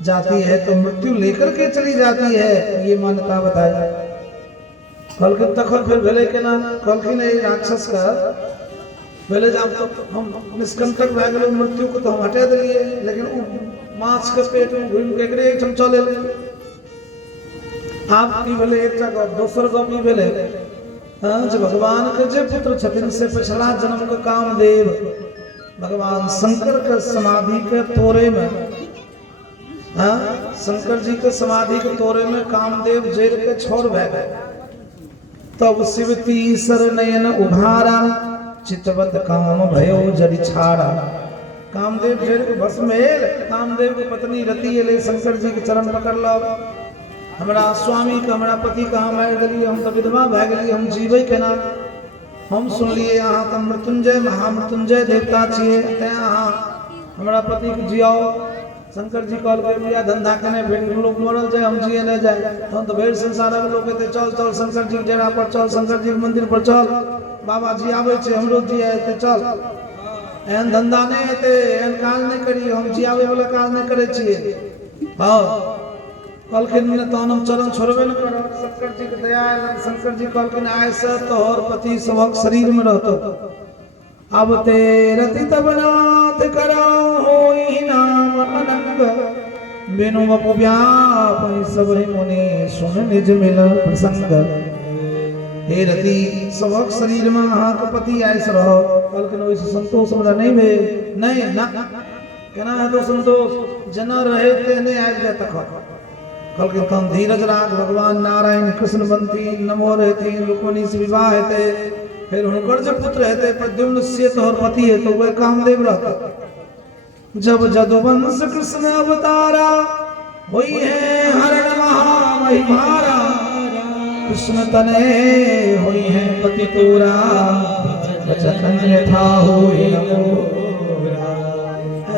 जाती है तो मृत्यु लेकर के चली जाती है, ये मान्यता बताई। कल के तक फिर भेले के ना कल की नहीं राक्षस का पहले जब तो हम निष्कंटक भए गेल मृत्यु को तो हम हटा दिलिए, लेकिन माछ के पेट में घूम के एकरे एकठम चले। आप की भेले एकटा गप, दोसर गप ई भेले जे भगवान के जे पुत्र छथिन से पिछला जन्म के कामदेव भगवान शंकर के समाधि के तोरे में, शंकर जी के समाधि के तोरे में कामदेव जेल के छोड़ भए गए। तब शिव तीसर नयन उभारा चितवत काम भयो जरि छाड़ा। कामदेव जेल के भस्म भेल, कामदेव के पत्नी रति एले शंकर जी के चरण पकड़ लो, हमरा स्वामी के हमरा पति के हम मारि देलिए, हम तो विधवा भए गेलिए, हम जीवे केना। हम सुनलिए अहाँ तो मृत्युंजय महामृत्युंजय देवता छिए, तें अहाँ हमरा पति के जियाओ। शंकर जी कहल के बिया धंधा केने भेट लोग मरल जाए, हम जिए न जाए। हम तो भेड़ संसार के लोग कहते चल चल शंकर जी के डेरा पर चल, शंकर जी के मंदिर पर चल, बाबा जी आवे छे हमरो जिया हेते चल। एहन धंधा नहीं हेते, एहन काज नहीं करी, हम जियावे वाला काज नहीं करे छिए। हां कहलखिन ने तो हम चरण छोड़बे न करब। शंकर जी के दया आयल, शंकर जी कहलखिन आय से तोहर पति सबक शरीर में रहतो, अब ते रति तब नाथ करो होई नाम अनंग, बिनु बपु व्याप सब मुनि सुन निज मिल प्रसंग। हे रति सबक शरीर में अहाँ के पति आयस रहो। कहलखिन ओइसे संतोष हमरा नहीं भे, नहीं ना केना है तो संतोष जना रहे ते नहीं आबि जाए तक। कहलखिन तहन धीरज राख, भगवान नारायण कृष्ण बनती नमो रहती रुक्मिणी से विवाह हेते, फिर हुनकर जो पुत्र हेते प्रद्युम्न से तोहर पति है तो वह कामदेव रहता। जब जदुवंश कृष्ण अवतारा होई है हरण महामहिमारा, कृष्ण तने होई है पति तोरा, बचत अन्यथा होई नमोरा।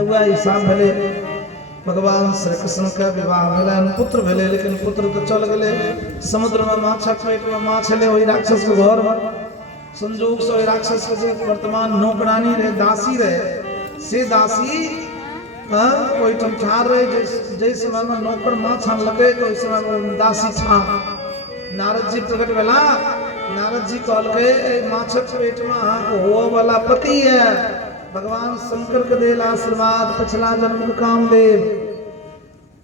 वह हिसाब भले भगवान श्री कृष्ण का विवाह भेले, पुत्र भेले, लेकिन पुत्र तो चल गए समुद्र में, माछक पेट में माछ ले, वही राक्षस के घर में संजोग से वही राक्षस के जो वर्तमान नौकरानी रहे, दासी रहे, से दासी कोई ठमठार रहे। जैसे समय में नौकर माछ हम लगे तो इस समय में दासी था। नारद जी प्रकट भेला, नारद जी कहल के माछक पेट में अहाँ को हो वाला पति है, भगवान शंकर के देल आशीर्वाद पिछला जन्म के कामदेव,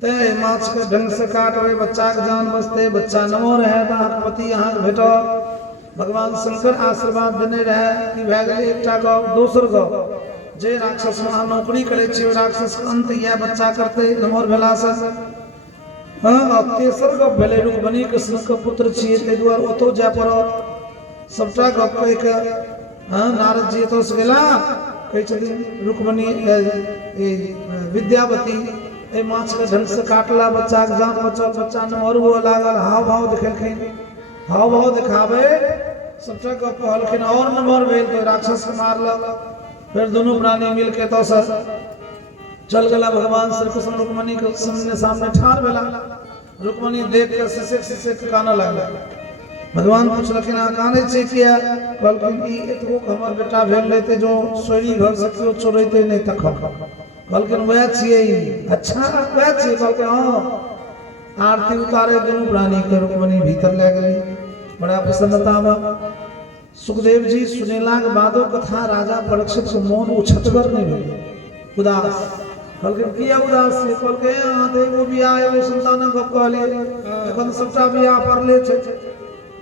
ते माछ के ढंग से काटवे बच्चा के जान बचते, बच्चा नमो रहे अहाँ पति अहाँ के भेटो। भगवान शंकर आशीर्वाद देने रहे कि भए गेल एकटा गप। दोसर गप जे राक्षस में नौकरी करे छे राक्षस के अंत यह बच्चा करते नमोर भेला से। तेसर गप भेले रुक्मिणी कृष्ण के पुत्र छिए, ताहि दुआरे ओतो जाय पड़त। सबटा गप कहि के नारद जी एतौ से गेला, कहै छथिन रुक्मिणी विद्यावती ए माछ के ढंग से काटला, बच्चा के जान बचल, बच्चा नमहर हुआ लागल, हाव भाव देखेलखिन, हाव भाव दिखावे सबटा गप कहलखिन और नमहर भेल तो राक्षस के मारलक। फिर दोनों प्राणी मिल के तो चल गला। भगवान श्री कृष्ण रुक्मिणी के सामने ठाड़ भेला, रुक्मिणी देख के सिसक काना लागल। भगवान पूछलखिन आ काने छे किया? कहलखिन ई एतगो हमर बेटा भेल रहते जो सोरी घर से केओ चोरैते नहीं तक। कहलखिन वह छिए ई। अच्छा वह छिए? कहलखिन हां। आरती उतारे दोनों प्राणी के रुक्मिणी भीतर ले गेली, बड़ा प्रसन्नता में। सुखदेव जी सुनेला के बादो कथा राजा परीक्षित के मोन उछटगर नहीं भेल, उदास। कहलखिन किया उदास छे? कहलकै अहाँ तो एगो बियाह एगो संतान गप कहलिए, एखन सबटा बियाह पड़ले छे,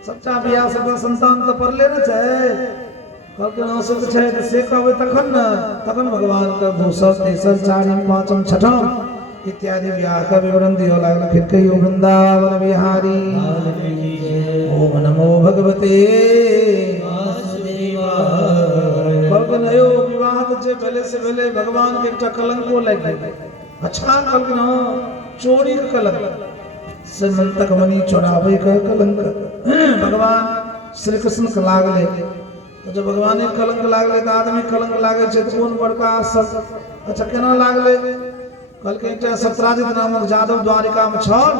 सबटा बियाह सब संतान तो पड़ले न छे। कहलखिन हां से छे त से कहबै तखन न, तखन भगवान के दूसर तेसर चारिम पांचम छठम इत्यादि ब्याह का विवरण दियो लागल। फिर कहियो वृंदावन बिहारी ओम नमो भगवते कहलखिन यो विवाह जे भेले से भेले भगवान के एकटा कलंको लागि गेल। अच्छा कहलखिन हां चोरी के कलंक, समंतक मणि चोरावे का कलंक भगवान श्री कृष्ण के लागले। तो जब भगवान के कलंक लागले तो आदमी कलंक लागे छे तो कोन बड़का सब। अच्छा केना लागले? कहलकै एकटा सत्राजित नामक जादव द्वारिका में छल,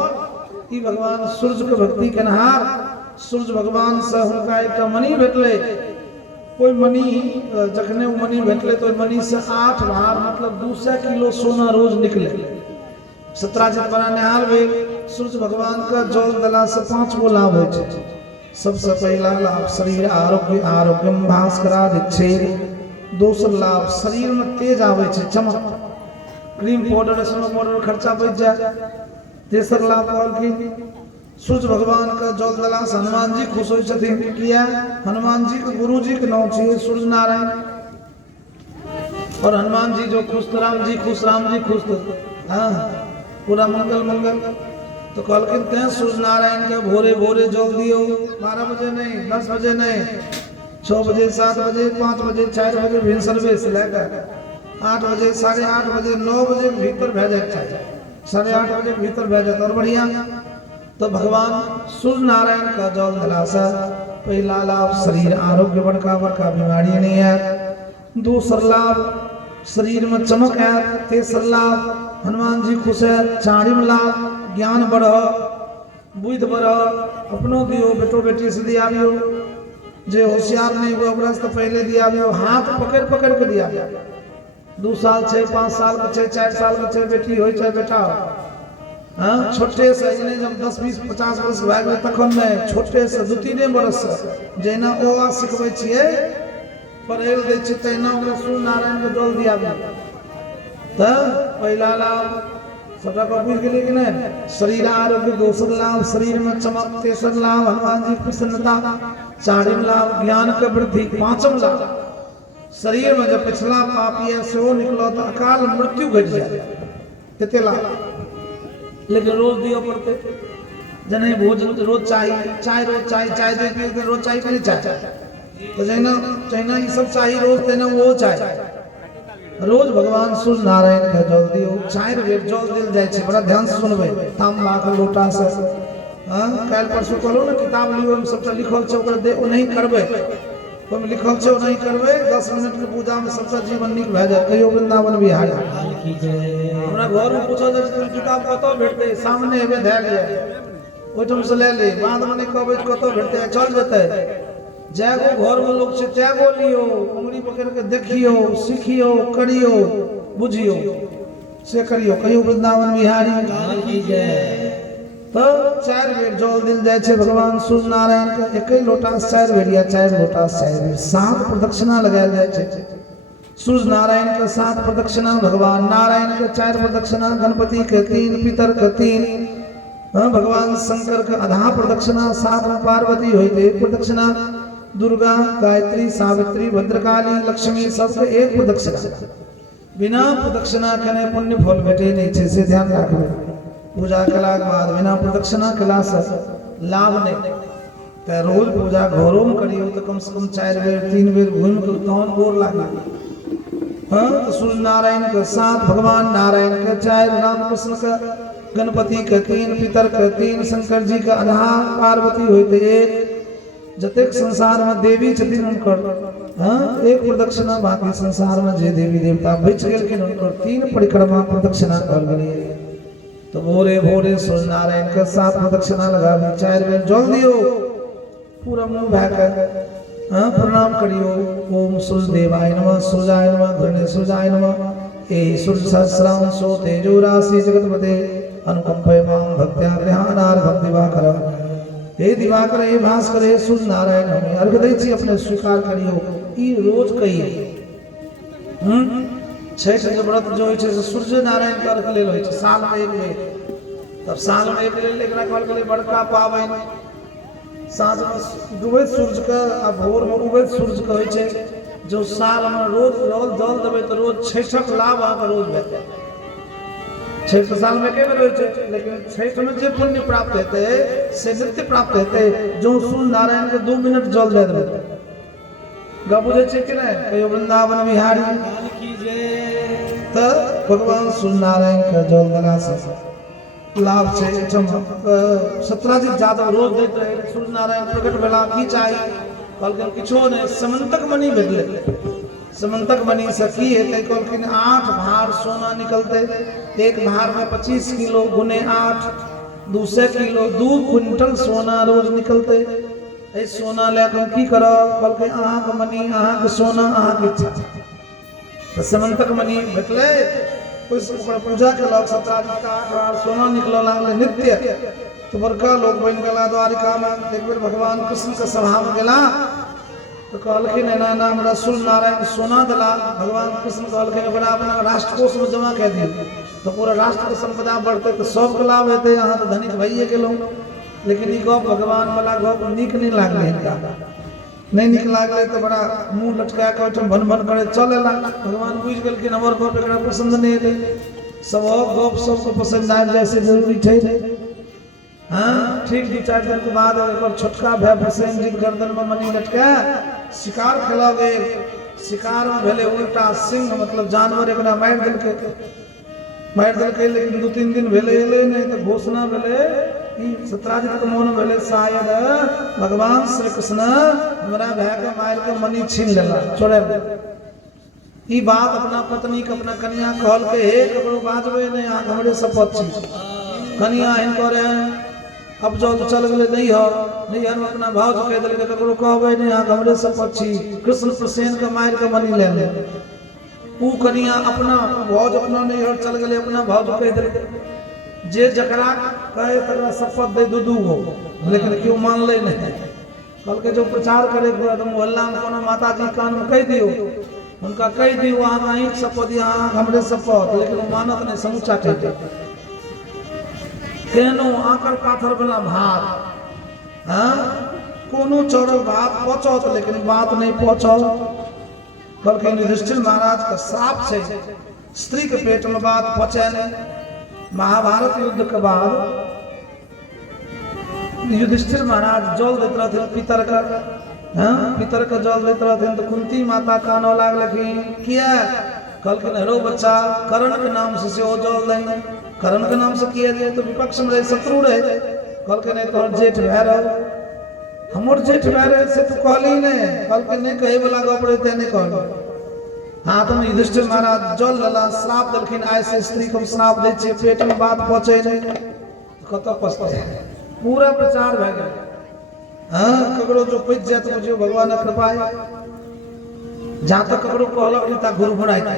ई भगवान सूर्य के भक्ति केनहार, सूर्य भगवान से हुनका एकटा मणि भेटले। कोई मणि जखने मणि भेटले तो मणि से 8 भार मतलब 200 किलो सोना रोज निकले। सत्राजित बना निहाल भेल सूर्य भगवान का जल दला से 5 गो लाभ होय छै। सबसे पहला लाभ शरीर आरोग्य, आरोग्यम भास्करादिच्छेद। दोसर लाभ शरीर में तेज आवे छै, चमक, क्रीम पाउडर स्नो पाउडर खर्चा बच जाए। तेसर लाभ कहलखिन सूर्य भगवान का जल दला से हनुमान जी खुश होय छथिन। किया? हनुमान जी के गुरु जी के नाम छै सूर्य नारायण, और हनुमान जी जो खुश तो राम जी खुश, राम जी खुश तो हाँ पूरा मंगल मंगल। तो कहलखिन तें सूर्य नारायण के भोरे भोरे जल दियो, 12 बजे नहीं, 10 बजे नहीं, 6 बजे, 7 बजे, 5 बजे, 4 बजे भिनसर से लेकर 8 बजे, 8:30 बजे, 9 बजे के भीतर भेजे चाहिए, 8:30 बजे के भीतर भेजे और बढ़िया। तो भगवान सूर्य नारायण का जल दिलासा पहला लाभ शरीर आरोग्य, बड़का बड़का बीमारी नहीं है। दूसर लाभ शरीर में चमक है। तेसर लाभ हनुमान जी खुश है। चारिम लाभ ज्ञान बढ़, बुद्धि बढ़, अपनो दियो, बेटो बेटी से दियाबियो, जे होशियार नहीं हुआ ओकरा से तो पहले दियाबियो, हाथ पकड़ पकड़ के दिया। 2 साल छै, 5 साल के छै, 4 साल के छै, बेटी हो चाहे बेटा हो, हाँ छोटे से नहीं, जब 10 20 50 वर्ष भए गेलै तखन नहीं, छोटे से 2-3 बरस से जहिना ओ आ सिखबै छियै, पढ़ै दै छियै, तहिना ओकरा सूर्य नारायण के जल दियाबियो। तो पहला लाभ सबटा को बुझ गेलिए कि नहीं? शरीर आरोग्य। दोसर लाभ शरीर में चमक। तेसर लाभ हनुमान जी प्रसन्नता। चारिम लाभ ज्ञान के वृद्धि। पांचम लाभ शरीर में जब पिछला पापी है सेहो निकलो तो अकाल मृत्यु घट जाए, एते लाभ। लेकिन रोज दियो पड़ते, जने भोजन रोज चाहिए, चाय रोज चाहिए, चाय दे रोज चाहिए कि नहीं चाहिए? तो जहिना ये सब चाहिए रोज, तेना वो चाहिए रोज। भगवान सूर्य नारायण का जल दियो, 4 बेर जल दिल जाए छै। बड़ा ध्यान से सुनबे, तांबा के लोटा से। हां काल परसों कहलो ना किताब लियो, हम सबटा लिखल छै, ओकर दे ओ नहीं करबे, ओम लिखल छै ओ नहीं करबे, 10 मिनट के पूजा में सबटा जीवन नीक भ जाए। कहियो वृंदावन बिहार हमरा घर में पूछो जे किताब कतो भेटते, सामने हेबे धै लिया, ओठम से ले ले, बाद में नहीं कहबे कतो भेटते, चल जेते। जैगो घर में लोग से त्यागो लियो, उंगली पकड़ के देखियो, सीखियो, करियो, बुझियो, से करियो। कहियो वृंदावन बिहारी की जय। तो 4 बेर जल दिल जाए छे भगवान सूर्य नारायण के। एक ही लोटा 4 बेर या 4 लोटा 4 बेर 7 प्रदक्षिणा लगायल जाए छे। सूर्य नारायण के 7 प्रदक्षिणा, भगवान नारायण के 4 प्रदक्षिणा, गणपति के 3, पितर के 3, भगवान शंकर के आधा प्रदक्षिणा, 7 में पार्वती होई 1 प्रदक्षिणा, दुर्गा, गायत्री, सावित्री, भद्रकाली, लक्ष्मी सबके 1 प्रदक्षिणा। बिना प्रदक्षिणा कने पुण्य फल भेटे नहीं छे, से ध्यान रखबे। पूजा केला के बाद बिना प्रदक्षिणा केला से लाभ नहीं। ते रोज पूजा घरों में करियो तो कम से कम 4 बेर 3 बेर घूम के तहन गोर लागे। हां तो सूर्य नारायण के 7, भगवान नारायण के 4, राम कृष्ण के, गणपति के 3, पितर के 3, शंकर जी के आधा, पार्वती होते 1। जतेक संसार में देवी छथिन उनकर 1 प्रदक्षिणा, बाकी संसार में जे देवी देवता बच गेलखिन उनकर 3 परिक्रमा प्रदक्षिणा कर गेलिए। तो भोरे भोरे सूर्य नारायण के 7 प्रदक्षिणा लगाबी, 4 बेर जल दियो, पूरा मुंह भाके प्रणाम करियो। ओम सूर्य देवाय नमः, सूर्याय नमः, घृणे सूर्याय नमः। ए सूर्य सहस्रांश सो तेजो राशि जगतपते, अनुकंपय मां भक्त्या ध्यानार्घं दिवाकर। हे दिवाकर, हे भास्कर, हे सूर्य नारायण, हमें अर्घ दै छी, अपने स्वीकार करियो। ई रोज कहिए। छठ के व्रत जो होय छै से सूर्य नारायण के अर्घ लेल होय छै, साल में 1 बेर। तब साल में 1 बेर एकरा कहल गेलै बड़का पाबनि। साँझ में डूबैत सूर्य के आ भोर में उगैत सूर्य के होय छै। जो साल में रोज जल देबै तो रोज छठक लाभ अहाँके रोज भेटत। छठ साल में 1 बेर होय छै, लेकिन छठ में जे पुण्य प्राप्त हेतै से नित्य प्राप्त हेतै जो सूर्य नारायण के 2 मिनट जल दे देबै। गा बुझे छै कि नहीं? कहियो वृंदावन बिहारी की जय। तो भगवान सूर्य नारायण के जल देला से लाभ छै। सत्राजित जादव रोज दैत रहे, सूर्य नारायण प्रकट भेला, की चाही? कहलखिन किछो नहीं, समंतक मणि भेटलै। समंतक मणि से की हेतै? कहलखिन 8 भार सोना निकलते। 1 भार में 25 किलो गुने 8 200 किलो, 2 क्विंटल सोना रोज निकलते। ए सोना लेके की करब? कहलकै अहाँ के मणि, अहाँ के सोना, अहाँ के इच्छा। तो समंतक मणि भेटलै। ओकरा पूजा केलक, सत्राजित का 8 बार सोना निकल लागल नित्य। तो बड़का लोग बन गला द्वारिका में। एक बेर भगवान कृष्ण के सभा में गेला तो कहलखिन एना एना हमरा सूर्य नारायण सोना दिला। भगवान कृष्ण कहलखिन ओकरा अपना राष्ट्रकोष में जमा कऽ दियौ, तो पूरा राष्ट्र के संपदा बढ़ते तो सबके लाभ हेतै, अहाँ तो धनिक भइए गेलहुँ। लेकिन ई गप भगवान वाला गप नीक नहीं लागलै हिनका, नहीं नीक लागलै तो बड़ा मुँह लटका के ओहिठाम भन भन करे चलेला। भगवान बुझि गेलखिन हमर गप एकरा पसंद नहीं एलै। सब गप सबके पसंद आबि जाइ से जरूरी छै। हाँ ठीक 2-4 दिन के बाद एक छोटका भाई प्रसेनजीत गर्दन में मनी लटका शिकार खेला गेल। शिकार में भेले उल्टा सिंह मतलब जानवर एकरा मारि देलकै। लेकिन 2-3 दिन भेले एले नहीं तो घोषणा भेले ई सत्राजित के मोन भेले शायद भगवान श्री कृष्ण हमरा भाई के मार के मनी छीन लेला, छोड़े ई बात अपना पत्नी के अपना कन्या कहल के हे ककरो बाजबे नहीं, अहाँ हमरे शपथ छी। कन्या हिनकर अब जो चल गए नहीं हो नहीं हम अपना भाव कह दिल ककरो कहबे नहीं, अहाँ हमरे शपथ छी। कृष्ण प्रसेन के मार के मनी ले ले। ऊ कन्या अपना भाव अपना नहीं हो चल गए, अपना भाव कह दिल जे जकरा कहे तकरा शपथ दे दू गो, लेकिन क्यों मान ले नहीं। कल के जो प्रचार करे तो मोहल्ला में कोनो माता जी कान में कह दियो, उनका कह दियो अहाँ अहीं शपथ यहाँ हमरे शपथ, लेकिन वो मानत नहीं समूचा कह दे। केनो आकर पाथर वाला भात हाँ कोनो चौड़ल भात पचत लेकिन बात नहीं पहुंचल। कल के युधिष्ठिर महाराज का श्राप है स्त्री के पेट में बात पचे नहीं। महाभारत युद्ध के बाद युधिष्ठिर महाराज जल देते रहते पितर का, हाँ पितर का जल देते रहते तो कुंती माता कानो लागलखिन किया कल के नहरो बच्चा कर्ण के नाम से वो जल देंगे। कर्ण के नाम से किया जाए तो विपक्ष में रहे शत्रु रहे। कल के नहीं तो जेठ भै रहो हमर जेठ भै रहे से तो कहली नहीं, कल के नहीं कहे वाला गप रहते नहीं कहल। हाँ तो युधिष्ठिर महाराज जल लला श्राप दलखिन आय से स्त्री को श्राप दे छे पेट में बात पहुंचे नहीं कत पछता पूरा प्रचार भै गेल। हाँ ककरो जो पच जाए तो बुझियो भगवान के कृपा है। जहाँ तक ककरो कहलक नहीं ता घुरघुराइत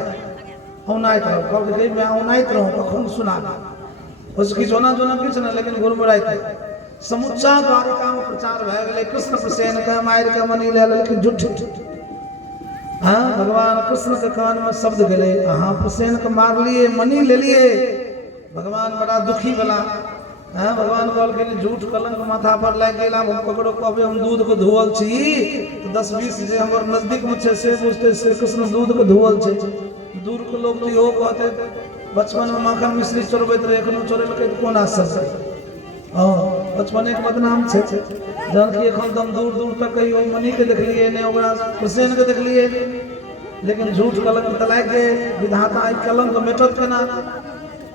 औनाइत रहो कल के मैं औनाइत रहूं कखन सुना उसकी जोना जोना किछ ना लेकिन घुरघुराइत समुच्चा द्वारिका में प्रचार भै गेलै। कृष्ण प्रसेन के मार के मनी ले लेकिन झूठ हाँ भगवान कृष्ण के कान में शब्द गए हाँ प्रसेन के मार लिए मनी ले लिए। भगवान बड़ा दुखी बला। हाँ भगवान कहल के झूठ कलंक माथा पर लग गेला। हम ककरो कहबे हम दूध को धोवल छी तो 10-20 जे हमर नजदीक में छे से बुझते से कृष्ण दूध को धोवल छे। दूर के लोग तो इहो कहते बचपन में माखन मिश्री चोरबैत रहे एखनो चोरेलकै तो कोन आश्चर्य। हाँ बचपने के बदनाम छे जहन कि एखन दम दूर दूर तक कहियो मनी के देखलिए ने ओकरा प्रसेन के देखलिए, लेकिन झूठ कलंक तलाक के विधाता आई कलंक मेटत केना।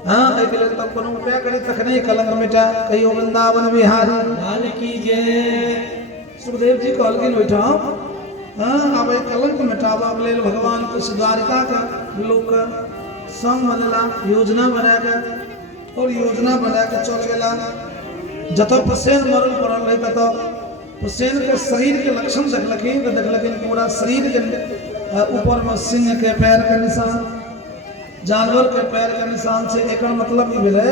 हाँ एहि के लेल तब कोनो उपाय करी तखने कलंक मिटा। कहियो वृंदावन बिहारी लाल की जय। सुखदेव जी कहलखिन ओहिठाम हाँ अब कलंक मिटाबा के लेल भगवान कृष्ण द्वारिका का लोक संग बनेला योजना बना के और योजना बना के चल गेला। जत प्रसेन मरल पड़ल रहे तत प्रसेन के शरीर के लक्षण देखलखिन पूरा शरीर के ऊपर में सिंह के पैर के निशान, जानवर के पैर के निशान से एक मतलब ई भेलै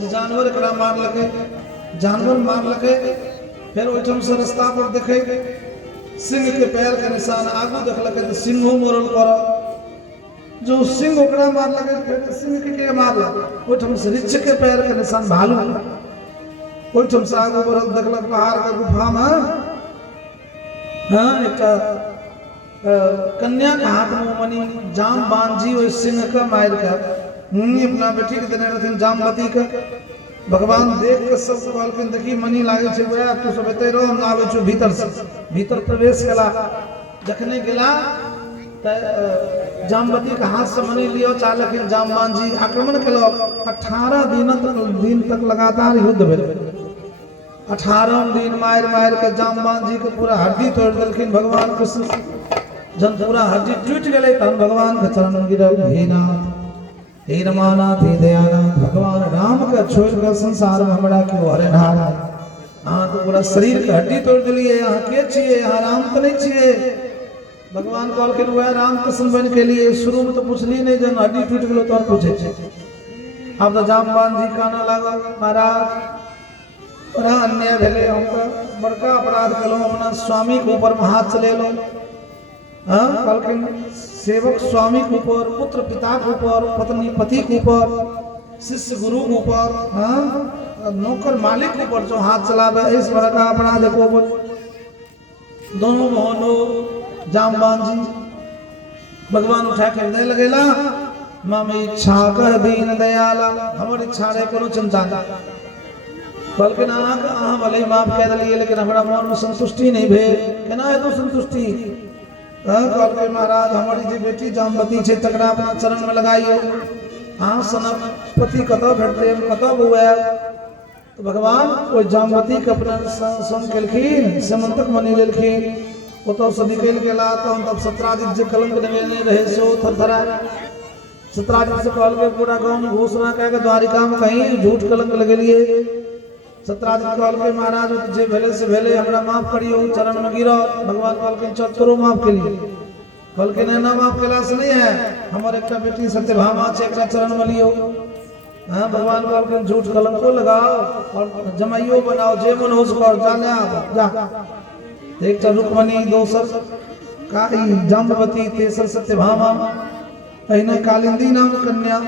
जे जानवर एकरा मारलकै। जानवर मारलकै फिर ओहिठाम से रास्ता पर देखे सिंह के पैर के निशान आगू देखलकै तो सिंहो मरल पड़ल। जो सिंह ओकरा मारलकै फिर सिंह के मारलक ओहिठाम से रिछ के पैर के निशान भालू ओहिठाम से आगू बढ़ल देखलक पहाड़ के गुफा में हाँ एक कन्या के हाथ में मनी जाम बांझी ओहि सिंह के मार के अपना बेटी के देने रहथिन जामवती के। भगवान देख के सब कहलखिन देखी मनी लागे छे बया तू सब एते रह हम आबै छु भीतर से। भीतर प्रवेश केला जखने गेला त जामवती के हाथ से मनी लियो चालखिन जाम बांझी आक्रमण केलक। 18 दिन तक लगातार युद्ध भेल। 18 दिन मार मार के जाम बांझी के पूरा हड्डी तोड़ देलखिन भगवान कृष्ण। जब पूरा हड्डी टूट गए तब भगवान के चरण गिरल हे नाथ हे रमानाथ हे दयानाथ भगवान राम के छोड़ के संसार में हमरा क्यों हरे ढाल। हाँ तो पूरा शरीर के हड्डी तोड़ दिलिए यहाँ के छिए यहाँ राम तो नहीं छिए। भगवान कहल के वह रामकृष्ण बन के लिए शुरू में तो पूछली नहीं जन हड्डी टूट गलो तो पूछे अब तो जामवान जी कहना लगा महाराज बड़ा अन्याय भेले हम तो बड़का अपराध कलो अपना स्वामी के ऊपर हाथ चले लो हाँ कहल सेवक स्वामी के ऊपर पुत्र पिता के ऊपर पत्नी पति के ऊपर शिष्य गुरु के ऊपर हाँ नौकर मालिक के ऊपर जो हाथ चलावे इस बड़का अपराध को दोनों मोहनो जामवान जी भगवान उठा के दे लगेला मम इच्छा कह दीन दयाला हमर इच्छा रे कोनो चिंता बल्कि ना अहाँ भले माफ कह दिलिए लेकिन हमारा मन में संतुष्टि नहीं भे केना है तो संतुष्टि कहल के महाराज हमारी जी बेटी जामवती छे तकरा अपना चरण में लगाइयो हाँ सनक पति कतो भेटते कतो हुआ तो भगवान कोई जामवती के अपना संग केलखिन समंतक मनी लेलखिन वो तो से निकल गेला तो हम तब सत्राजित जे कलंक नहीं रहे सो थरथरा सत्राजित से कहल के पूरा गांव में घोषणा कह के द्वारिका में कहीं झूठ कलंक लगेलिए सत्राजित कहल के महाराज जे भेले से भेले हमरा माफ करियो चरण में गिरो भगवान कहल के चल तोरो माफ के लिए कहल के ना माफ केला से नहीं है हमर एकटा बेटी सत्यभामा छे एकरा चरण में लियो हाँ भगवान कहल के झूठ कलंको लगाओ और जमाइयो बनाओ जे मन हो सको जा एक रुक्मणी दोसर काई जाम्बवती तेसर सत्यभामा अहिना कालिंदी नाम कन्या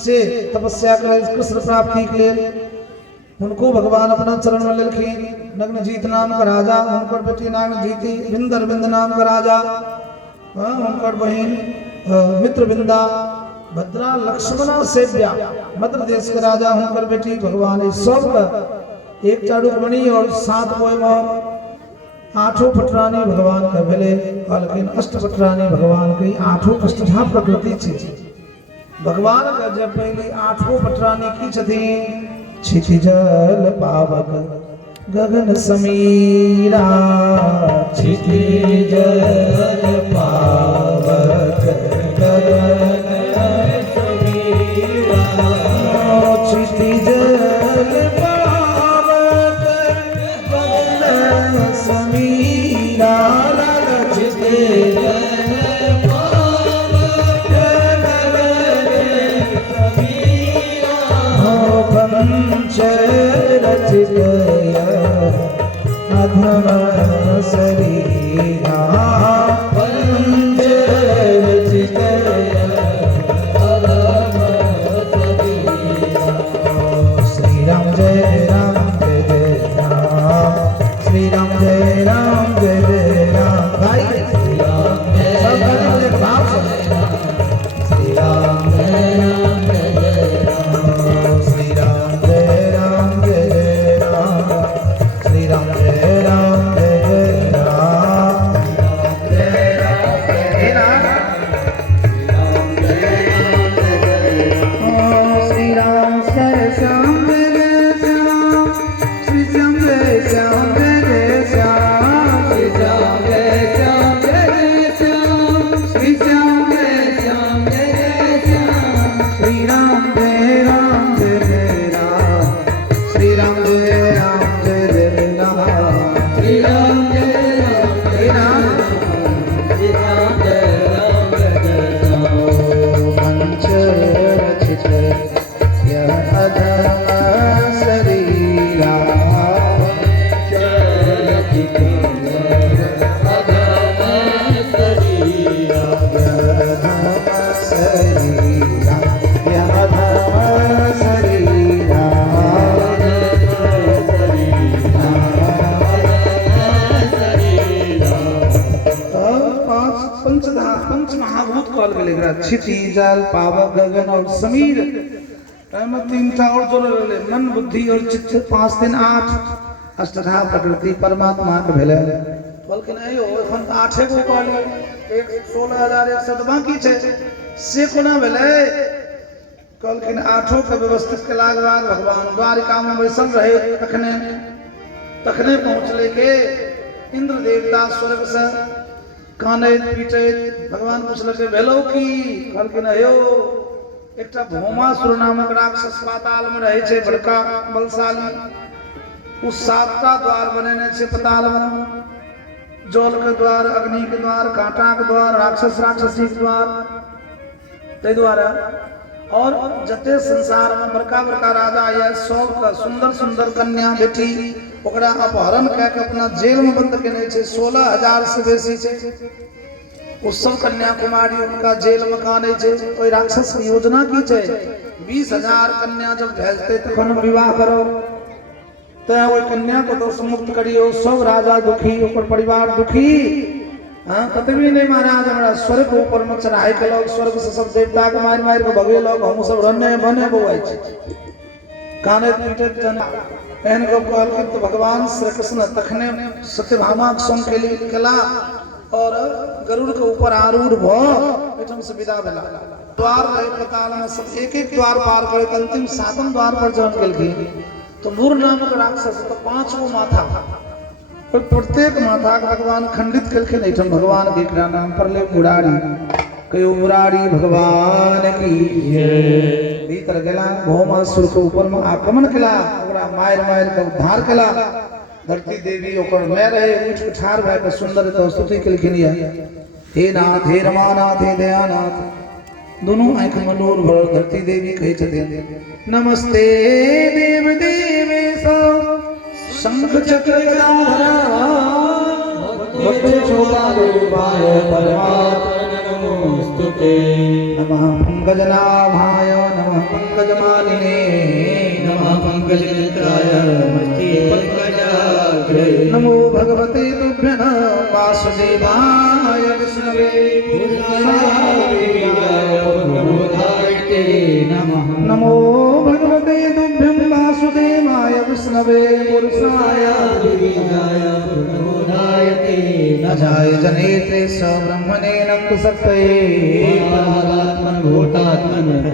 से तपस्या कर कृष्ण प्राप्ति के लिए उनको भगवान अपना चरण में लेलखिन नग्नजीत नाम का राजा उनकर बेटी नागजीती बिंदर बिंद नाम का राजा उनकर बहन मित्रबिंदा भद्रा लक्ष्मणा सेव्या मद्र देश के राजा उनकर बेटी भगवान सब एक रुक्मणी और 7 और 8 पटरानी भगवान का भेले लेकिन अष्टपटरानी भगवान की 8 अष्टधा प्रकृति छे भगवान का जब पहली 8 पटरानी की छथिन क्षितिजल पावक गगन समीरा क्षितिजल पावक गगन समीरा क्षितिजल पावक गगन समीरा क्षितिजल पावक गगन समीरा पंच रचित अधम शरीरा पंच रचित अधम शरीरा श्री राम जय राम जय जय राम श्री राम जय राम जय जय राम भाई श्री राम सब गाने भाव श्री राम जय राम जय जय राम श्री राम जय राम जय जय राम श्री राम जय राम जय जय राम जय राम जय राम श्री राम जय श्याम जय श्याम श्री श्याम जय श्याम जय श्याम श्री श्याम जय श्याम जय श्याम श्री श्याम जय श्याम जय श्याम श्री राम जय राम जय राम श्री राम जय राम जय राम श्री राम जय राम जय राम श्री राम जय राम जय राम पंच रचित यह अधम शरीरा पंच रचित अधम शरीरा अधम शरीरा यह अधम शरीरा पंच महाभूत कहल गेलै क्षिति जल पावक गगन और समीर एहिमे 3टा और जोड़ल गेलै मन बुद्धि और चित्त 5 3 8 अष्टधा प्रकृति परमात्मा के भेलै कहलखिन अयो एखन 8 गो कहलियै 16100 बाकी छै से कोना भेलै कहलखिन 8 के व्यवस्थित केलाक बाद भगवान द्वारिका में बैसल रहे तखने पहुँचले के इंद्र देवता स्वर्ग से कानैत पीटैत भगवान पूछलकै भेलौ की कहलखिन अयो एकटा भौमासुर नामक राक्षस पाताल में रहे छे बड़का बलशाली उ 7टा द्वार बनेने छे पाताल में जल के द्वार, अग्नि के द्वार, कांटा के द्वार, राक्षस राक्षसी के द्वार, ते द्वारा और जते संसार में बड़का बड़का राजा या सब का सुंदर सुंदर कन्या बेटी ओकरा अपहरण कऽ के अपना जेल में बंद केने छै। 16,000 से बेसी छै ओ सब कन्याकुमारी उनका जेल में काने छै। ओई राक्षस की योजना की छै 20,000 कन्या जब भेजते तखन विवाह करो तै ओई कन्या को दोष मुक्त करियो। सब राजा दुखी, ओकर परिवार दुखी। कतबी नहीं महाराज हमरा स्वर्ग ऊपर में चढ़ाई केलक, स्वर्ग से सब देवता के मार मार के भगेलक, हम सब रन्ने बने बौआई छै काने पीटे जना एहन गप कहलखिन। तो भगवान श्री कृष्ण तखने सत्यभामा के संग केला और गरुड़ के ऊपर आरूढ़ भ एठम से विदा भेला। द्वार रहे पताल में सब एक एक द्वार पार करे, अंतिम 7वें द्वार पर जहन गेलखिन तो मूर नामक राक्षस तो 5 गो माथा, पर प्रत्येक माथा के भगवान खंडित केलखिन। एठम भगवान के एकरा नाम पर ले मुरारी, कयो मुरारी भगवान की जय। भीतर गेला, भौमासुर के ऊपर में आक्रमण केला, ओकरा मार मार के उद्धार केला। धरती देवी ओकर में रहे उठ के ठाड़ भए के सुंदर तो स्तुति केलखिन। हे नाथ, हे रमानाथ, हे दयानाथ, दोनों आंख में नूर भरल धरती देवी कहे छथिन नमस्ते देव देवेश शंख चक्र गदाधरा भक्त छोटा रूपाय परमात्मने नमोस्तुते। नमः पंकजनाभाय नमः पंकजमालिने नमः पंकजनेत्राय नमस्ते पंकजाग्रे। नमो भगवते तुभ्यं वासुदेवाय विष्णवे नमः। नमो भगवते तुभ्यं वासुदेवाय विष्णवे पुरुषाय न जाय जनेते स ब्रह्मणे नंद सत्ये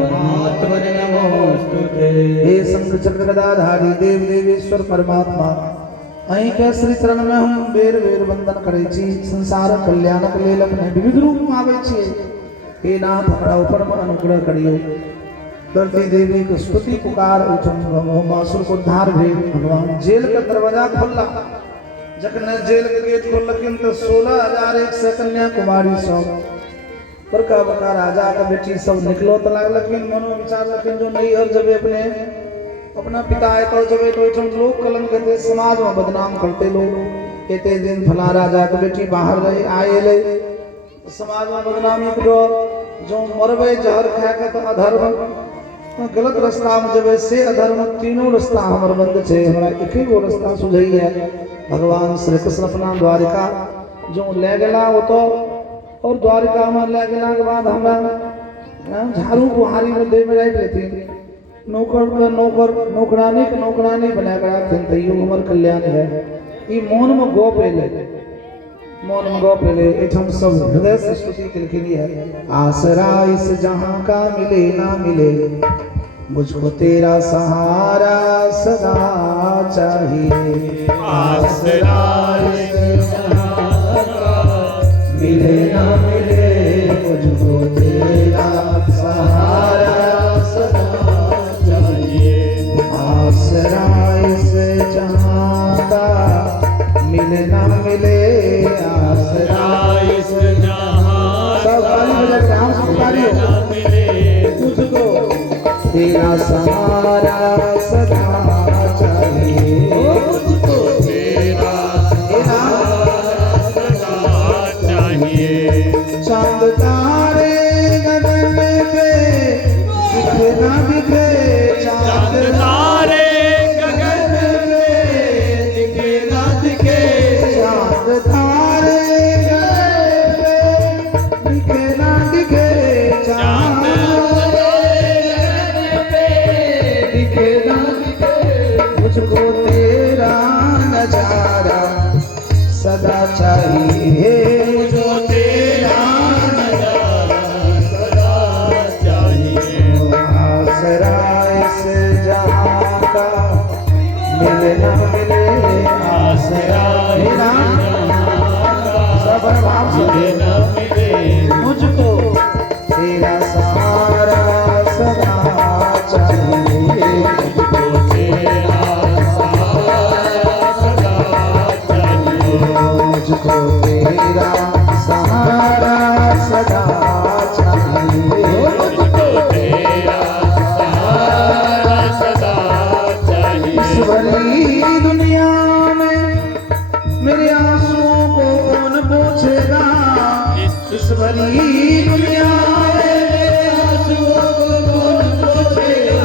परमात्मने नमोस्तुते। हे शंख चक्र गदाधारी देव देवेश्वर परमात्मा, अहीं के श्री चरण में हम बेर बेर वंदन करै छी। संसार कल्याण के लेल अपने विविध रूप में आबै छी। हे नाथ हमरा ऊपर में अनुग्रह करियो। धरती देवी के स्तुति पुकार उठम मासुर को उद्धार भेल। भगवान जेल का दरवाजा खोलला, जखन जेल के गेट खोललखिन तो 16,100 कन्या कुमारी सब बड़का बड़का राजा का बेटी सब निकलो तो लागलखिन। मनो विचार लखिन जो नहीं अब जब अपना पिता आए तो जब तो लोग कलंक देते, समाज में बदनाम करते लोग। एते दिन फला राजा के बेटी बाहर रहे आए ले समाज में बदनामी करो, जो मरबे जहर खा के तो अधर्म गलत रास्ता में जब से अधर्म तीनों रास्ता हमर बंद छे। हमरा एके गो रास्ता सुझई है। भगवान श्री कृष्ण अपना द्वारिका जो ले गेला वो तो और द्वारिका में ले गेला के बाद हमरा झाड़ू बुहारी में दे में राख लेती। नौकर का नौकरानी के नौकरानी बना के रखते तैयो हमर कल्याण है। ई मन में गप एले, मन में गप एले एठम सब हृदय से स्तुति केलखिन है। आसरा इस जहां का मिले ना मिले, मुझको तेरा सहारा सदा चाहिए। आसरा इस जहां का मिले ना मिले, मुझको तेरा सहारा सदा चाहिए। आसरा इस जहां का मिले ना मिले, आसरा इस जहां का मिले ना मिले, मुझको तेरा सहारा सदा चाहिए। मुझको तेरा सहारा सदा चाहिए। चांद तारे गगन पे दिखे ना दिखे, चांद तारे गगन पे दिखे ना दिखे, चांद तारे गगन पे दिखे ना दिखे, चांद मुझको तेरा नजारा सदा चाहिए। मुझको तेरा नजारा सदा चाहिए। आसरा इस जहां का मिले ना मिले, आसरा सब भाव से मिले ना मिले, मुझको तेरा सहारा सदा चाहिए। मुझको तेरा दुनिया में मेरे आंसुओं को कौन पोंछेगा। इस भरी दुनिया में मेरे आंसुओं को कौन पोंछेगा।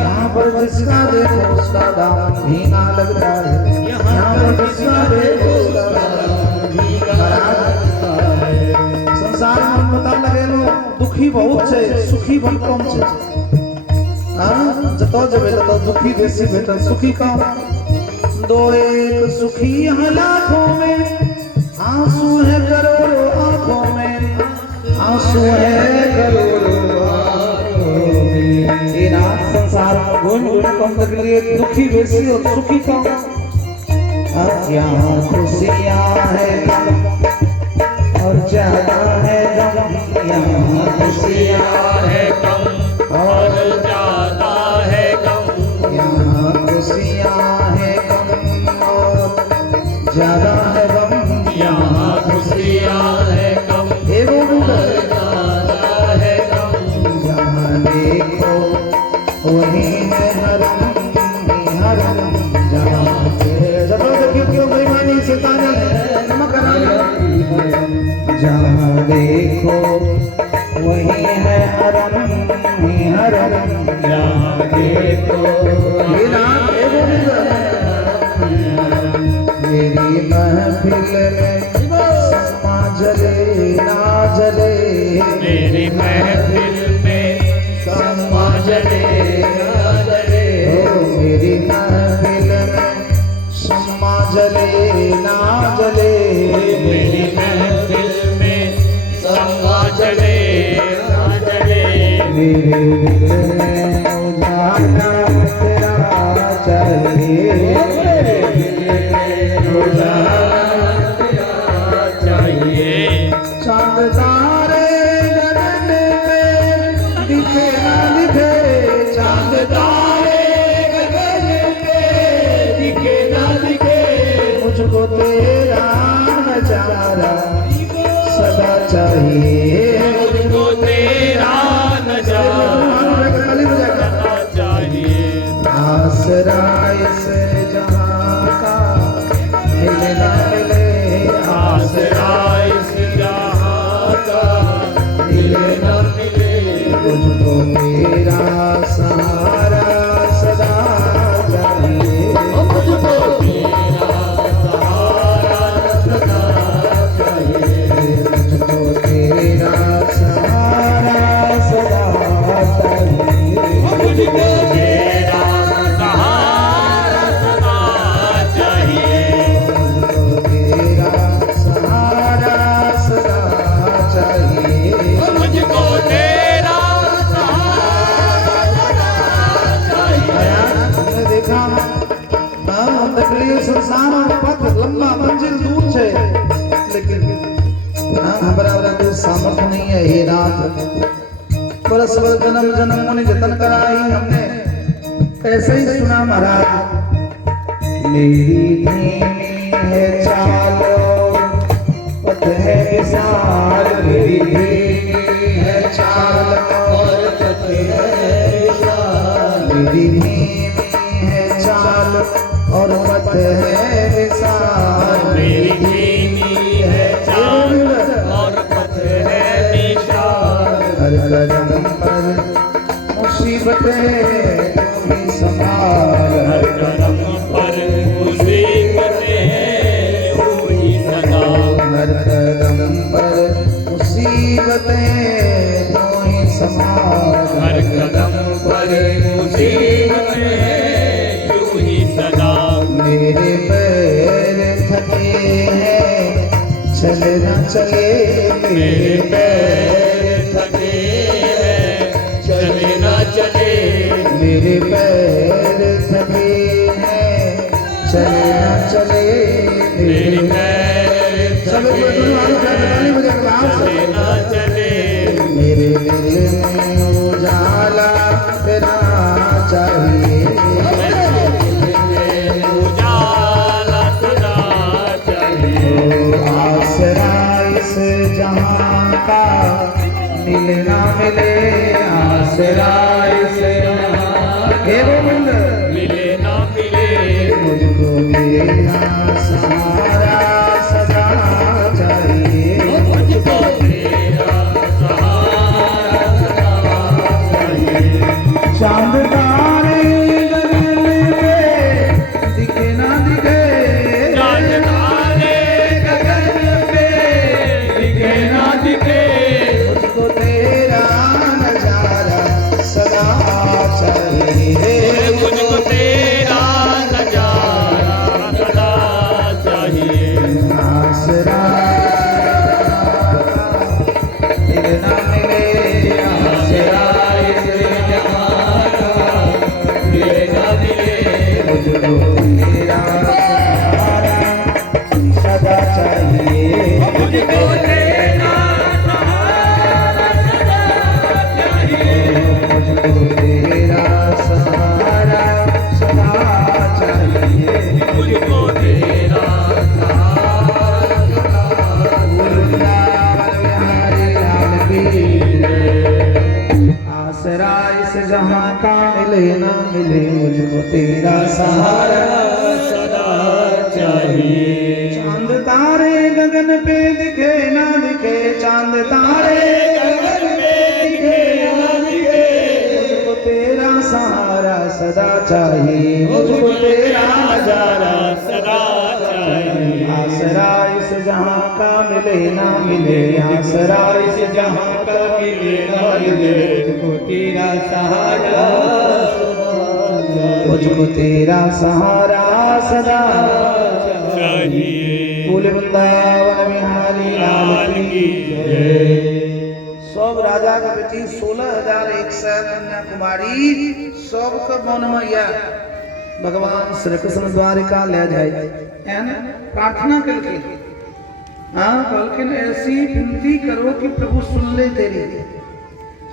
यहाँ पर जिसका देखो उसका दामन भीगा लगता है। यहाँ पर जिसका देखो उसका दामन भीगा लगता है। संसार में पता लगे लो दुखी बहुत छे सुखी बहुत कम छे। जतो जबे ततो दुखी बेसी बेटर सुखी कम। दो एक सुखी यहाँ लाखों में आंसू है करोड़ों आंखों में। आंसू है करोड़ों आंखों में। ये ना संसार में घूम घूम कम तक लिए दुखी बेसी और सुखी कम। यहाँ खुशियाँ है और ज्यादा है गम। यहाँ खुशियाँ है कम और ज्यादा है गम। यहाँ खुशियाँ है कम और ज्यादा है गम। यहाँ खुशियाँ है कम एवं ज्यादा है गम। जहाँ देखो वही है हरम हरम। जहाँ क्यों बेईमानी से ताने जहाँ देखो वही है हरम हरम। जहाँ देखो मेरी महफिल में समा जले ना जले। मेरी महफिल में समा जले ना जले। मेरी महफिल में समा जले ना जले। मेरी महफिल में समा जले ना जले। मेरे दिल में उजाला तेरा चाहिए। मेरे दिल में उजाला तेरा चाहिए। चांद तारे गगन में दिखे ना दिखे। चांद तारे गगन में दिखे ना दिखे। मुझको तेरा नजारा सदा चाहिए। मुझको तेरा नजारा सदा चाहिए। आसरा इस जहां का मिले ना मिले। आसरा इस जहां का मिले ना मिले। मुझको तेरा सहारा सदा चाहिए। मुझको तेरा सहारा सदा चाहिए। मुझको तेरा सहारा सदा चाहिए। मुझको तेरा सहारा सदा चाहिए। मुझको तेरा सहारा सदा चाहिए। मुझको तेरा सहारा सदा चाहिए। हमने देखा संसार और पथ लंबा मंजिल दूर छे लेकिन हमारा कोई सामर्थ्य नहीं है। हे नाथ परस बर जन्म जन्म मुनि जतन कराई हमने ऐसे ही सुना महाराज। मेरी धीमी है चालो पथ है विशाल। मेरी धीमी है चाल और पथ है विशाल। मेरी धीमी है चाल और पथ है विशाल। मेरी धीमी है चाल और पथ है विशाल। हर कदम पर मुसीबतें तू ही संभाल। हर कदम पर मुसीबतें तू ही संभाल। हर कदम पर मुसीबतें तू ही संभाल। हर कदम पर मुसीबतें तू ही सदा। मेरे पैर थके हैं चले ना चले। मेरे पैर थके हैं चले ना चले। मेरे पैर थके हैं चले ना चले। मेरे पैर थके चले ना चले। मेरे दिल में उजाला तेरा चाहिए। उजाला सदा चाहिए। आसरा इस जहां का मिले ना मिले। आसरा इस जहां मिले ना मिले। तेरा सहारा सदा चाहिए, मुझको तेरा सहारा सदा चाहिए। चांद तारे गगन पे दिखे ना दिखे, चांद तारे गगन पे दिखे ना दिखे, मुझको तेरा नजारा सदा चाहिए, मुझको तेरा नजारा सदा चाहिए। आसरा मिले ना मिले, आसरा इस जहां का मिले ना मिले, मुझको तेरा सहारा सदा चाहिए, मुझको तेरा सहारा सदा चाहिए, मुझको तेरा सहारा सदा चाहिए, मुझको तेरा सहारा सदा। बिहारी लाल की आसरा इस जहां का मिले ना मिले, मुझको तेरा सहारा सदा चाहिए। चांद तारे गगन पे दिखे ना दिखे, चांद तारे गगन पे दिखे ना दिखे, मुझको तेरा सहारा सदा चाहिए, मुझको तेरा नजारा सदा चाहिए। आसरा इस जहां का मिले ना मिले, आसरा इस जहां का मिले ना मिले, मुझको तेरा सहारा, मुझको तेरा सहारा सदा चाहिए। बोले वृंदावन बिहारी लाल की जय। सब राजा का बेटी 16,100 कन्याकुमारी सबके मन में यह भगवान श्री कृष्ण द्वारिका ले जाए प्रार्थना करके। हाँ कहलखिन ऐसी विनती करो कि प्रभु सुन ले तेरी,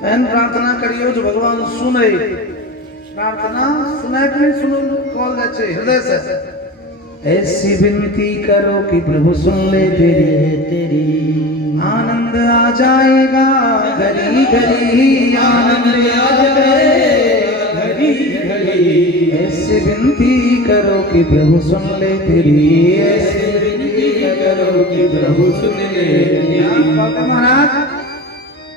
एहन प्रार्थना करियो जो भगवान सुने। प्रार्थना सुने कि नहीं सुनो कॉल जाए हृदय से। ऐसी विनती करो कि प्रभु सुन ले तेरी, आनंद आ जाएगा घड़ी घड़ी, आनंद आ जाएगा घड़ी घड़ी। ऐसी विनती करो कि प्रभु सुन ले तेरी, ऐसी विनती करो कि प्रभु सुन ले तेरी। महाराज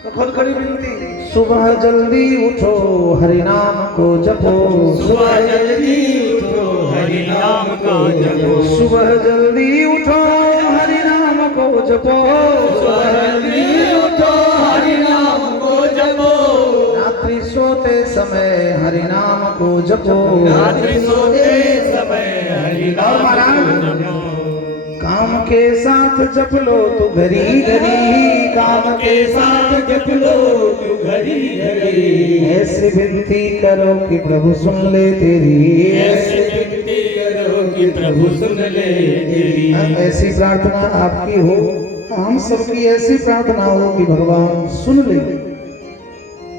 तो खुद खड़ी विनती, सुबह जल्दी उठो हरि नाम को जपो, सुबह जल्दी उठो हरि नाम को जपो, सुबह जल्दी उठो हरि नाम को जपो, सुबह जल्दी उठो हरि नाम को जपो। रात्रि सोते समय हरि नाम को जपो, रात्रि सोते समय हरि नाम को जपो। काम के साथ जप लो तू घड़ी घड़ी, काम के साथ जप लो तू घड़ी घड़ी। ऐसी विनती करो कि प्रभु सुन ले तेरी, ऐसी विनती करो कि प्रभु सुन ले तेरी। ऐसी प्रार्थना आपकी हो, हम सबकी ऐसी प्रार्थना हो कि भगवान सुन ले।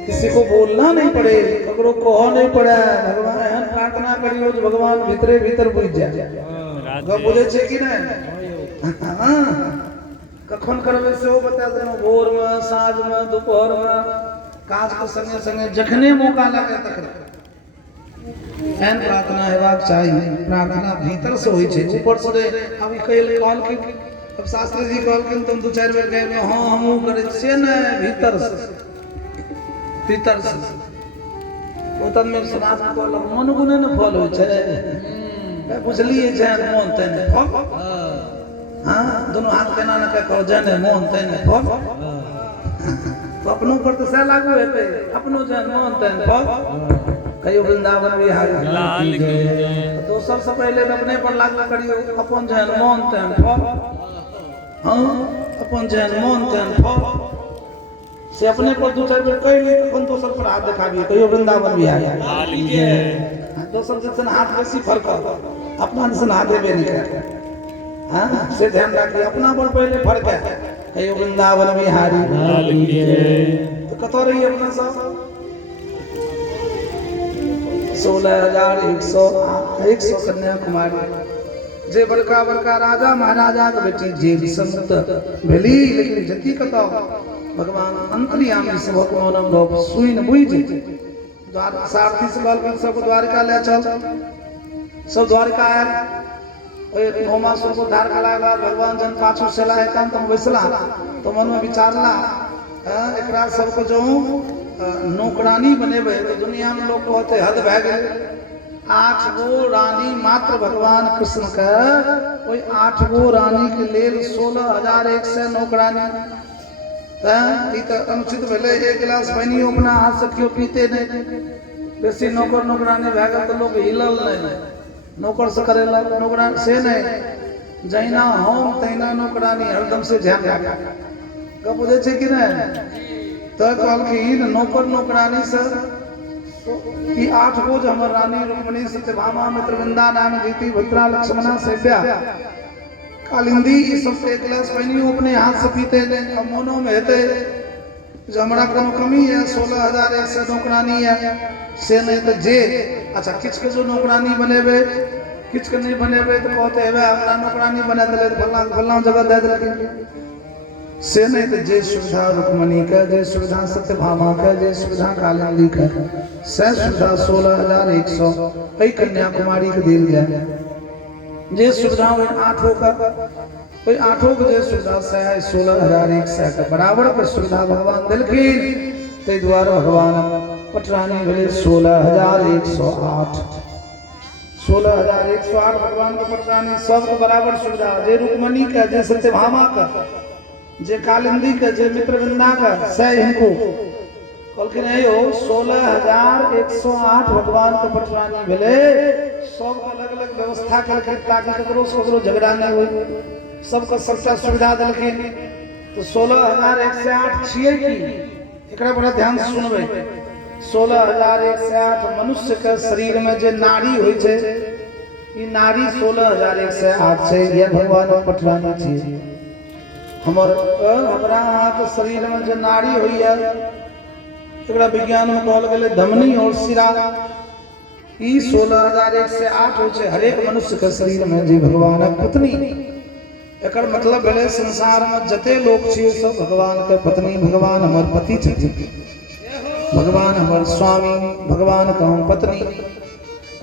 किसी को बोलना नहीं पड़े, ककरो कहो नहीं पड़े, भगवान एहन प्रार्थना करियो जो भगवान भीतरे भीतर बुझ जाए। बुझे छे कि नहीं? कखन करबे से वो बता देना, भोर में, साँझ में, दोपहर में, काज के संगे संगे जखने मौका लगे तखने एहन प्रार्थना हेबाक चाहिए। प्रार्थना भीतर से होई छे, ऊपर से अभी कहल कि अब शास्त्री जी कहलखिन तुम 2-4 बेर गए हां हमहू करे से न, भीतर से भीतर से ओतन में समाज को मन गुने न फल होय छे। बुझलिए जहन मन तेने फल। हाँ दोनों हाथ केना न कहो जहन मन तेने फल। तो अपनों पर तो सह लागू हेते, अपनो जहन मन तेने फल। कहियो वृंदावन बिहारी लाल की जय। दोसर से पहले अपने पर लागू करियो, अपन जहन मन तेने फल। हाँ अपन जहन मन तेने फल से अपने पर 2-4 बेर कह ली, तखन दोसर पर हाथ दिखाबिए। कहियो वृंदावन बिहारी लाल की जय। दोसर जैसे हाथ बेसी फरक, अपना जैसे हाथ देबे नहीं करे। हाँ से ध्यान रखिए, अपना पर पहले फर्क है। कहियो वृंदावन बिहारी लाल की जय। तो कतो रही अपना सब 16,100 कन्याकुमारी जे बड़का बड़का राजा महाराजा के बेटी जे संत भेली, लेकिन जति कतो भगवान अंतर्यामी सबक मौनम गप सुइन बुझ द्वार सारथी से बाल सब द्वारका ले चल। सब द्वारका आयल, भौमासुर को धार कला बाद भगवान जन पाछू से लाए काम तुम बैसला तो मन में विचारला एकरा सबको जो नौकरानी बनेबे तो दुनिया में लोग कहते हद भए गेल 8 गो रानी मात्र भगवान कृष्ण के ओई 8 गो रानी के लेल 16,100 नौकरानी ई त अनुचित भेले। एक गिलास पानी अपना हाथ से क्यों पीते नहीं बेसी नौकर नौकरानी भए गेल तो लोग हिलल नहीं नौकर से करेला नौकरानी से नहीं जहिना हम तहिना नौकरानी हरदम से ध्यान रखा का बुझे छे कि नहीं तो कहलखिन नौकर नौकरानी से ई 8 गो जो हमर रानी रुक्मिणी सत्यभामा मित्रवृंदा नाम जीती भद्रा लक्ष्मणा सेव्या कालिंदी ई सब एक गिलास पानी अपने हाथ से पीते ने अब मोनो में हेते जो हमरा कोनो कमी है 16,100 नौकरानी है से नहीं तो जे अच्छा किछ के जो नौकरानी बनेबे किछ के नहीं बनेबे तो कहते हेबे हमरा नौकरानी बना देले फल्ला फल्ला जगह दे देलखिन से नहीं तो जे सुविधा रुक्मिणी के जे सुविधा सत्यभामा के जे सुविधा कालिंदी के से सुविधा 16,100 कई कन्याकुमारी के दिल जाए जे सुविधा 8 का कोई 8 के जे सुविधा से 16,100 के बराबर के सुविधा भगवान दिलखिन ते द्वारा भगवान पटरानी भेले 16,108 16,108 भगवान के पटरानी सब के बराबर सुविधा जे रुक्मिणी के जे सत्यभामा का जे कालिंदी के जे मित्रवृंदा का से इनको कहलखिन हे हो 16,108 भगवान के पटरानी भेले सब अलग अलग व्यवस्था करके ताकि ककरो से ककरो झगड़ा नहीं हो सबका सबटा सुविधा देलखिन तो 16,108 छिए की एकरा बड़ा ध्यान से सुनबे 16,108 मनुष्य के शरीर में जे नाड़ी होय छे ई नाड़ी 16,108 छै ये भगवान के पटरानी छी हमर हमरा अहाँ के शरीर में जे नाड़ी होय एकरा विज्ञान में कहल गेले धमनी और शिरा ई 16,108 होय छै हर एक मनुष्य के शरीर में जे भगवान के पत्नी एकर मतलब भेले संसार में जते लोग छियै सब भगवान के पत्नी भगवान हमर पति छथिन भगवान हमर स्वामी भगवान के हम पत्नी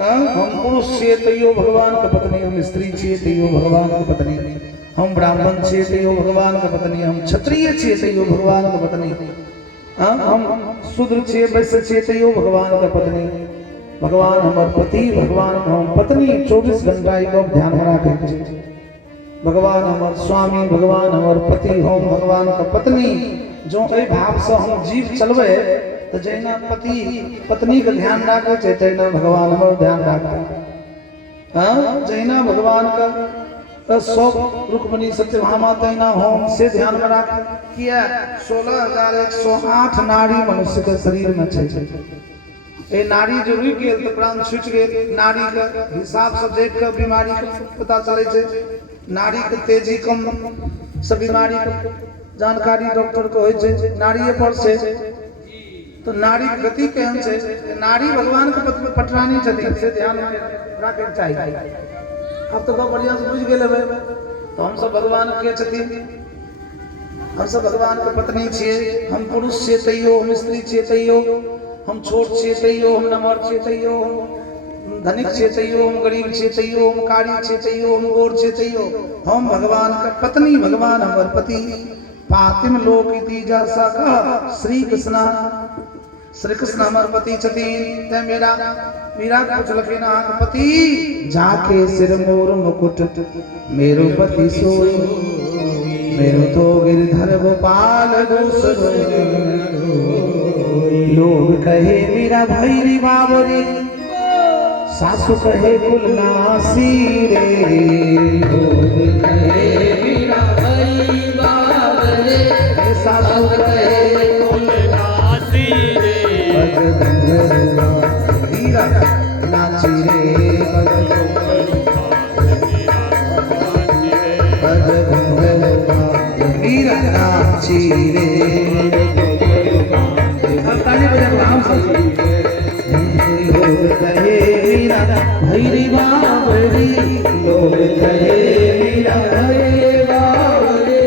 हम पुरुष छियै तैयो भगवान के पत्नी हम स्त्री छियै तैयो भगवान के पत्नी हम ब्राह्मण छियै तैयो भगवान के पत्नी हम क्षत्रिय छियै तैयो भगवान के पत्नी हम शूद्र छियै वैश्य छियै तैयो भगवान के पत्नी भगवान हमर पति भगवान हम पत्नी 24 घंटा ई लोग ध्यान में राखे छै भगवान हमर स्वामी भगवान हमर पति हम भगवान के पत्नी जो एहि भाव से हम जीव चलबे तो जहिना पति पत्नी के ध्यान राखे छै तहिना भगवान हमर ध्यान राखे जहिना भगवान का सब रुक्मिणी सत्यभामा तहिना हम से ध्यान में राखे किया 16,108 नाड़ी मनुष्य के शरीर में छै ए नाड़ी जो रुक गेल तो प्राण छूट गेल नाड़ी के हिसाब से देख के बीमारी के पता चले छै नाड़ी के तेजी कम से बीमारी के जानकारी डॉक्टर को होय छै नाड़ीए पर से तो नाड़ी के गति केहन छै नाड़ी भगवान के पटरानी छथिन से ध्यान में राखे चाहिए अब तो बढ़िया से बुझ गेल हेबै तो हम सब भगवान के छथिन हम सब भगवान के पत्नी छियै हम पुरुष छियै तैयो हम स्त्री छियै तैयो हम छोट छियै तैयो हम नमहर छियै तैयो हम धनिक छियै तैयो हम गरीब छियै तैयो हम कारी छियै तैयो हम गोर छियै तैयो हम भगवान के पत्नी भगवान हमर पति पातिम लोक इति जैसा कहा श्री कृष्ण हमर पति छथिन ते मीरा पूछलखिन अहाँ के पति जाके सिर मोर मुकुट मेरो पति सोई मेरो तो गिरधर गोपाल लोग कहे मीरा भैरी बाबरी सासु कहे कुलनासी रे लोग कहे मीरा भैरी बाबरी सासु कहे कुलनासी रे मीरा नाची रे मीरा नाची रे लोग कहे मीरा भैरी बाबरी लोग कहे मीरा भैरी बाबरी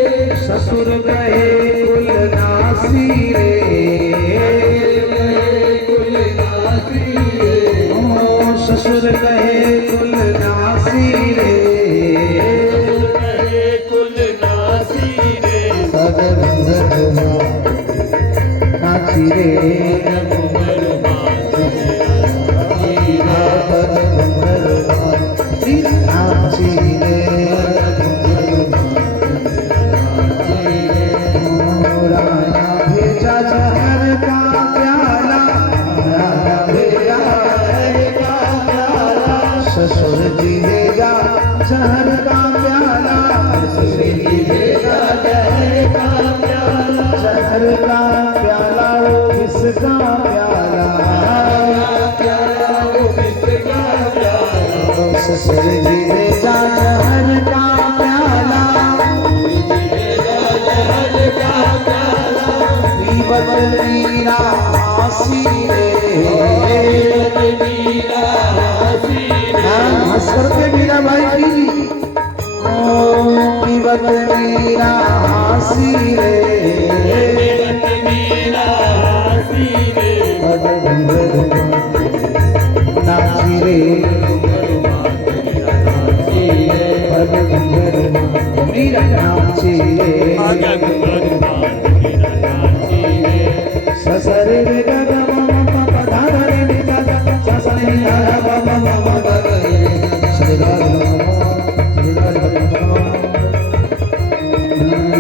ससुर कहे कुलनासी रे ससुर कहे कुलनासी रे रे नाची रे राना भेजा जहर का प्याला राना भेजा जहर का प्याला ससुर जी भेजा जहर का प्याला ससुर जी भेजा जहर का प्याला जहर का प्याला वो किसका प्याला वो किसका प्याला ससुर जी भेजा जहर का प्याला पीवत मीरा हासी रे हंस करके मीरा भाई पीली पीवत मीरा हासी रे नाची रे मीरा नाची रे ससरे रे गगा मम पप धारा रे नि गा ससरे धारा मम मम गा रे श्री राम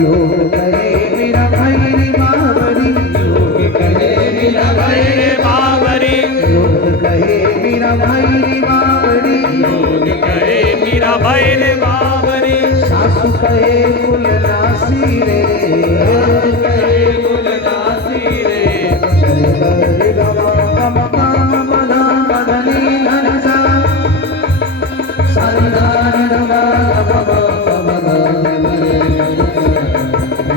लोग कहे मेरा भाई रे बावरी लोग कहे मेरा भाई रे बावरी लोग कहे मेरा भाई रे बावरी लोग कहे मेरा भाई रे बावरी सासु कहे कुलनासी रे कहे कुलनासी रे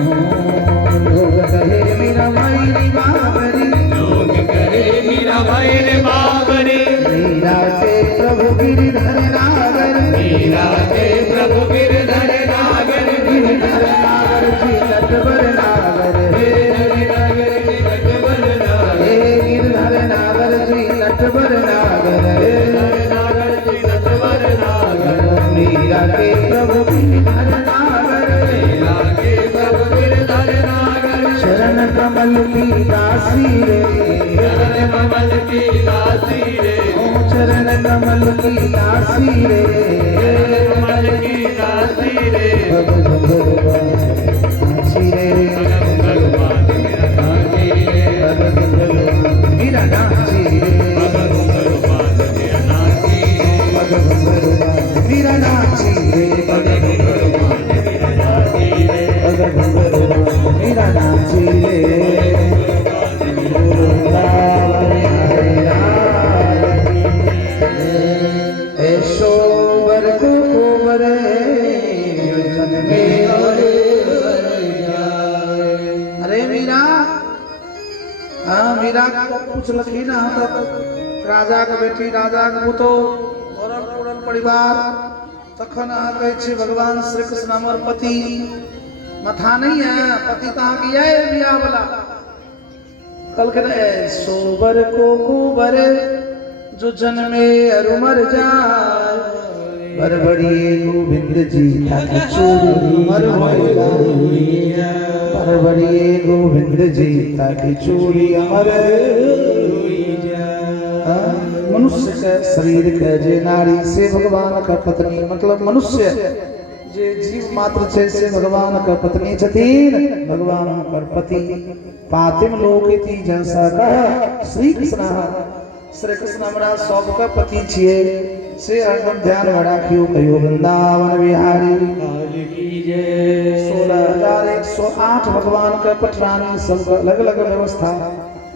लोग कहे मेरा भाई रे बावरी लोग कहे मेरा भाई रे बावरी मीरा के प्रभु गिरधर नागर मीरा के प्रभु गिरधर नागर गिरधर नागर जी लटवर नागर हे गिरधर नागर जी लटवर नागर हे नागर जी लटवर नागर मीरा के प्रभु गिरधर नागर मीरा के प्रभु गिरधर नागर शरण कमल की दासी रे शरण कमल की दासी रे चरण कमल की दासी रे कमल की दासी रे मीरा नाची रे मीरा नाची रे मीरा नाची रे ऐशोवर कुंवर अरे मीरा हाँ मीरा को पूछ लगी ना राजा के बेटी राजा के पुतो भरल पूरल परिवार तखन आ कहे छे भगवान श्री कृष्ण हमर पति मथा नहीं है पति कहाँ की है बिया वाला कल के सोबर को कुबर जो जन्मे अरुमर जाए बरबड़िए गोविंद जी ताकि चोरी मर बरबड़िए गोविंद जी ताकि चोरी अमर मनुष्य के शरीर के जे नारी से भगवान का पत्नी मतलब मनुष्य जे जीव मात्र छे से भगवान का पत्नी छथिन भगवान कर पति पातिम लोकति जैसा कह श्री कृष्ण हमरा सब का पति छिए से एकदम ध्यान में राखियो कहियो वृंदावन बिहारी 16108 भगवान के पटरानी सब अलग अलग व्यवस्था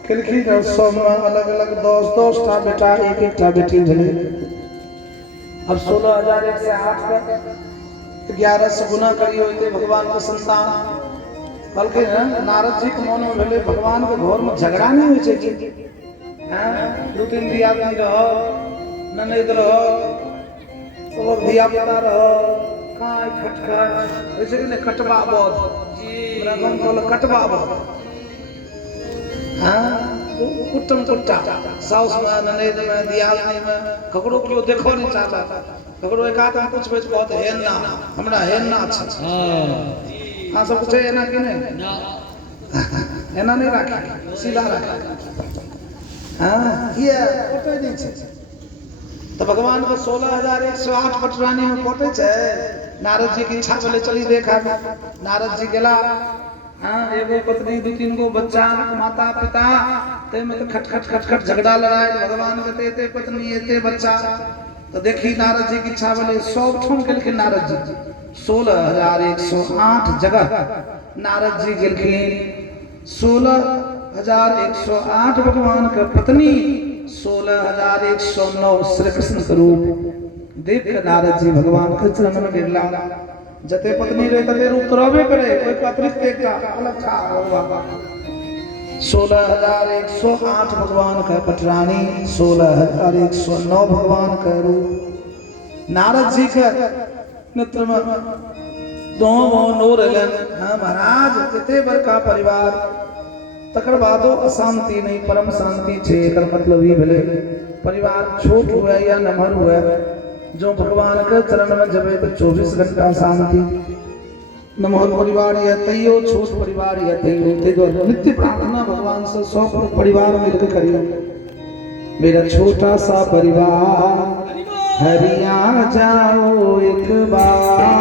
केलखिन सब में अलग अलग 10 टा बेटा एक टा बेटी भेले अब 16108 का 11 से गुना करियो इते भगवान के संतान बल्कि नारद जी के मन में भेले भगवान के घर में झगड़ा नहीं होय छै कि दो तीन दिया रहो ननद रहो और दिया पता रहो काय खटखट ऐसे कि कटवा बोध जी रगम बोल कटवा बोध हां कुटम कुट्टा साउस में ननद में दिया में ककरो क्यों देखो नहीं चाहता ककरो एक आदमी पूछबे बहुत हेन ना हमरा हेन ना छै हां हां सब कुछ है ना कि नहीं एना नहीं राखी, सीधा राखी। हाँ ये फोटो नहीं छे। तो भगवान को 16,108 पटरानी में फोटो छे। नारद जी की इच्छा बोले चली देखा। नारद जी गेला। हाँ एगो पत्नी 2-3 गो बच्चा, माता पिता, ते में तो खट झगड़ा लड़ाई। भगवान के ते पत्नी एते बच्चा। तो देखी नारद जी की इच्छा बोले 100 ठुम गेलखिन नारद जी। 16,108 जगह नारद जी गेलखिन। 16,108 भगवान का पत्नी, 16,109 श्री कृष्ण स्वरूप देख कर नारद जी भगवान के चरण में गिरला। जते पत्नी रहे तते रूप तो रहबे करे, कोई अतिरिक्त एकटा अलग था बाबा। 16,108 भगवान का पटरानी, 16,109 भगवान का रूप। नारद जी का नेत्र में दो नूर लन। हाँ महाराज कितने बड़का परिवार, तकर बादो अशांति नहीं, परम शांति छे। एकर मतलब ही भले परिवार छोट हुए या नमहर हुए, जो भगवान के चरण में जबे तो 24 घंटा शांति। नमहर परिवार या तैयो, छोट परिवार या तैयो, देखो नित्य प्रार्थना भगवान से सब परिवार मिलकर करियो। मेरा छोटा सा परिवार हरिया जाओ एक बार।